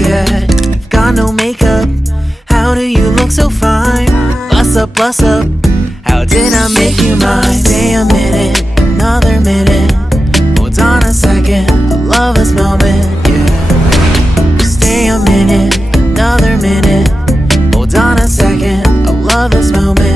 yet. You've got no makeup. How do you look so fine? Bust up, bust up. How did I make you mine? Stay a minute, another minute. Hold on a second, I love this moment, yeah. Stay a minute, another minute. Hold on a second, I love this moment.